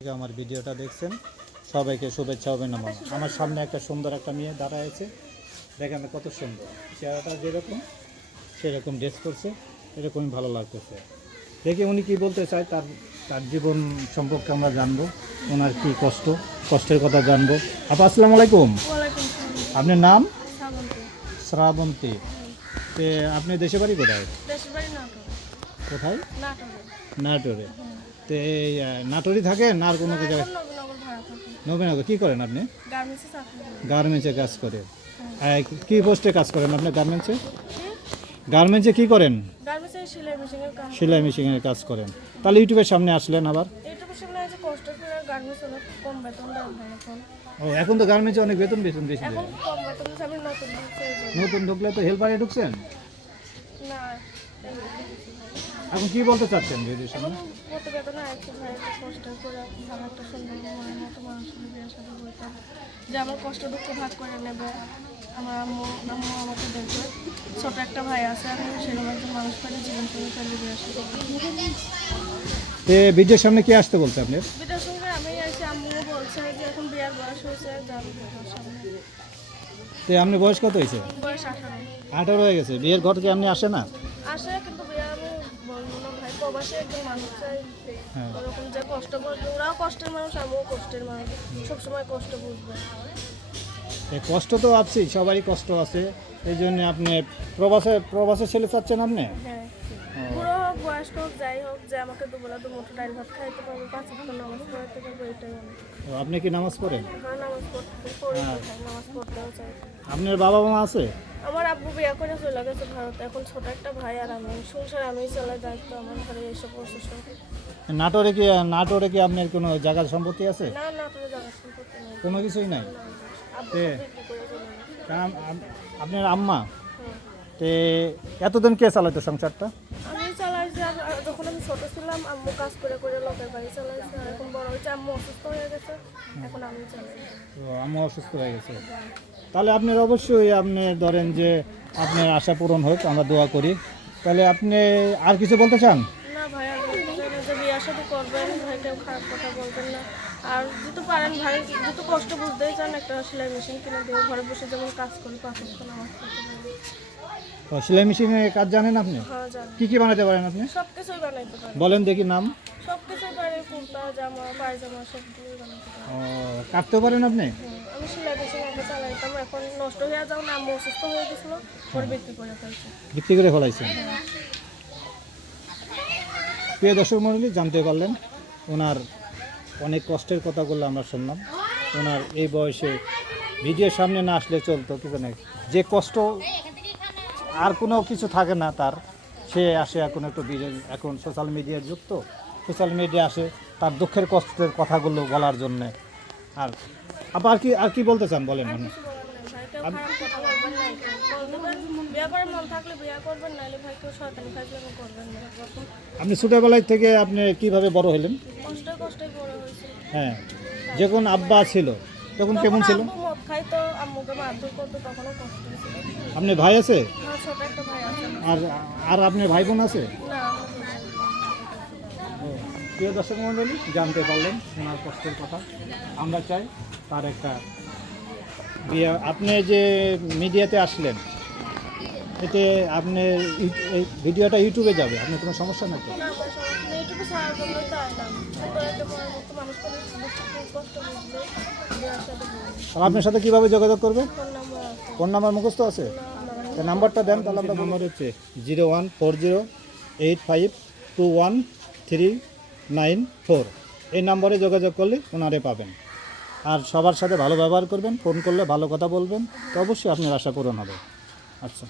আমার ভিডিওটা দেখছেন সবাইকে শুভেচ্ছা অভিনন্দন। আমার সামনে একটা সুন্দর একটা মেয়ে দাঁড়ায় আছে। দেখেন কত সুন্দর। চেহারাটা যেরকম সেরকম ড্রেস করছে এরকমই ভালো লাগতেছে। দেখি উনি কি বলতে চায় তার তার জীবন সম্পর্কে আমরা জানব ওনার কি কষ্ট কষ্টের কথা জানব। আপা আসসালামু আলাইকুম। আপনার নাম? শ্রাবন্তী। তে আপনি দেশে বাড়ি কোথায়? কোথায়? নাটোরে। তো এই নাটোরই থাকেন না আর কোনো কিছু নবীনগর কী করেন আপনি? গার্মেন্টসে কাজ করে। আর কি পোস্টে কাজ করেন আপনি গার্মেন্টসে? গার্মেন্টসে কি করেন? সেলাই মেশিনের কাজ করেন। তাহলে ইউটিউবের সামনে আসলেন আবার? হয় ও এখন তো গার্মেন্টসে অনেক বেতন বেতন বেশি। নতুন ঢুকলে তো হেল্পারে ঢুকছেন? না এখন কি বলতে চাচ্ছেন কত ভাই কষ্ট করে ভালো একটা সুন্দর মনের মতো মানুষের বিয়ের সাথে বলতাম যে আমার কষ্ট দুঃখ ভাগ করে নেবে আমার আম্মু আম্মু আমাকে দেখবে। ছোট একটা ভাই আছে আমি সেরকম একজন মানুষ পাই জীবন করে বিয়ের সাথে তে সামনে কি আসতে বলছে আপনি বিটার সঙ্গে আমি আম্মুও বলছে যে এখন বিয়ার বয়স হয়েছে যাবে বিয়ের সামনে। তে আপনি বয়স কত হয়েছে? বয়স আঠারো। আঠারো হয়ে গেছে বিয়ের ঘর কি আপনি আসে না? আসে কিন্তু বিয়ে আমি বলব না ভাই প্রবাসে একজন মানুষ হ্যাঁ। ওরকম যে কষ্ট করবে ওরাও কষ্টের মানুষ আমিও কষ্টের মানুষ। সবসময় কষ্ট বুঝবে। কষ্ট তো আছেই সবারই কষ্ট আছে। এই জন্য আপনি প্রবাসে প্রবাসে ছেলে চাচ্ছেন আপনি? হ্যাঁ। বুড়ো হোক বয়স্ক হোক যাই হোক যে আমাকে দুবেলা দু মুঠো ডাল ভাত খাইতে পারবে পাঁচ বছর নামাজ পড়াতে পারবে এটাই অনেক তো আপনি কি নামাজ পড়েন? হ্যাঁ নামাজ পড়তে নামাজ পড়তেও চাই। আপনার বাবা মা আছে? আমার আব্বু বিয়ে করে চলে গেছে ভারতে। এখন ছোট একটা ভাই আর আমি। সংসার আমি চলে দায়িত্ব আমার ঘরে এইসব অসুস্থ নাটোরে কি নাটোরে কি আপনার কোনো জায়গার সম্পত্তি আছে? না নাটোরে জায়গার জায়গা সম্পত্তি নেই। কোনো কিছুই নাই? তা আপনার আম্মা। তে এতদিন কে চালাইতো সংসারটা? যখন আমি ছোট ছিলাম, আম্মু কাজ করে করে লোকের বাড়ি চলে আর এখন বড় হয়েছে, আম্মু অসুস্থ হয়ে গেছে, এখন আমি চালাই তো আম্মু অসুস্থ হয়ে গেছে। তাহলে আপনার অবশ্যই আপনি ধরেন যে আপনার আশা পূরণ হোক, আমরা দোয়া করি। তাহলে আপনি আর কিছু বলতে চান না ভাই আর বলতে চাই না সাথে করবেন ভাই কেউ খারাপ কথা বলবেন না। আর যেহেতু পারেন ভাই যেহেতু কষ্ট বুঝতেই চান একটা সেলাই মেশিন কিনে দেবো ঘরে বসে যেমন কাজ করি পাঁচ বছর নামাজ পড়তে পারি সেলাই মেশিনে কাজ জানেন আপনি? হ্যাঁ কি কি বানাতে পারেন আপনি? বানাইতে বলেন দেখি নাম। সব কিছুই পারি কুর্তা জামা পায়জামা সবগুলোই বানাইতে পারি। ও কাটতেও পারেন আপনি? আমি সেলাই মেশিন আগে চালাইতাম এখন নষ্ট হয়ে যাও না আম্মু অসুস্থ হয়ে গেছিল পরে বিক্রি করে ফেলছে। বিক্রি করে ফেলাইছেন? প্রিয় দর্শক মন্ডলী, জানতে পারলেন ওনার অনেক কষ্টের কথাগুলো আমরা শুনলাম। ওনার এই বয়সে ভিডিওর সামনে না আসলে চলতো, কি জানে। যে কষ্ট আর কোনো কিছু থাকে না তার, সে আসে এখন একটু এখন সোশ্যাল মিডিয়ার যুগ তো। সোশ্যাল মিডিয়া আসে তার দুঃখের কষ্টের কথাগুলো বলার জন্যে। আর আবার কি, আর কি বলতে চান? বলেন। মানে খারাপ কথা বলবেন না। বলতে পারেন মন থাকলে বিয়ে করবেন নাহলে ভাই কেউ শয়তানি কাজলামো করবেন না। আপনি ছোটোবেলায় থেকে আপনি কীভাবে বড় হলেন? কষ্ট কষ্টই বড় হয়েছে। হ্যাঁ যখন আব্বা ছিল তখন কেমন ছিল? আম্মু মদ খাইতো আম্মুকে মারধর করতো তখনও কষ্ট হয়েছিল। আপনি ভাই আছে? আমার ছোট একটা ভাই আছে। আর আর আপনার ভাই বোন আছে। না প্রিয় দর্শক মণ্ডলী জানতে পারলেন ওনার কষ্টের কথা। আমরা চাই তার একটা আপনি যে মিডিয়াতে আসলেন এতে আপনি এই ভিডিওটা ইউটিউবে যাবে আপনার কোনো সমস্যা নাই। তো আপনার সাথে কীভাবে যোগাযোগ করবে? ফোন নাম্বার আছে। ফোন নাম্বার মুখস্থ আছে? না, নাম্বারটা দেন তাহলে আপনার নাম্বার হচ্ছে zero one four zero eight five two one three nine four. এই নম্বরে যোগাযোগ করলে ওনারে পাবেন। আর সবার সাথে ভালো ব্যবহার করবেন, ফোন করলে ভালো কথা বলবেন, তো অবশ্যই আপনার আশা পূরণ হবে। আচ্ছা।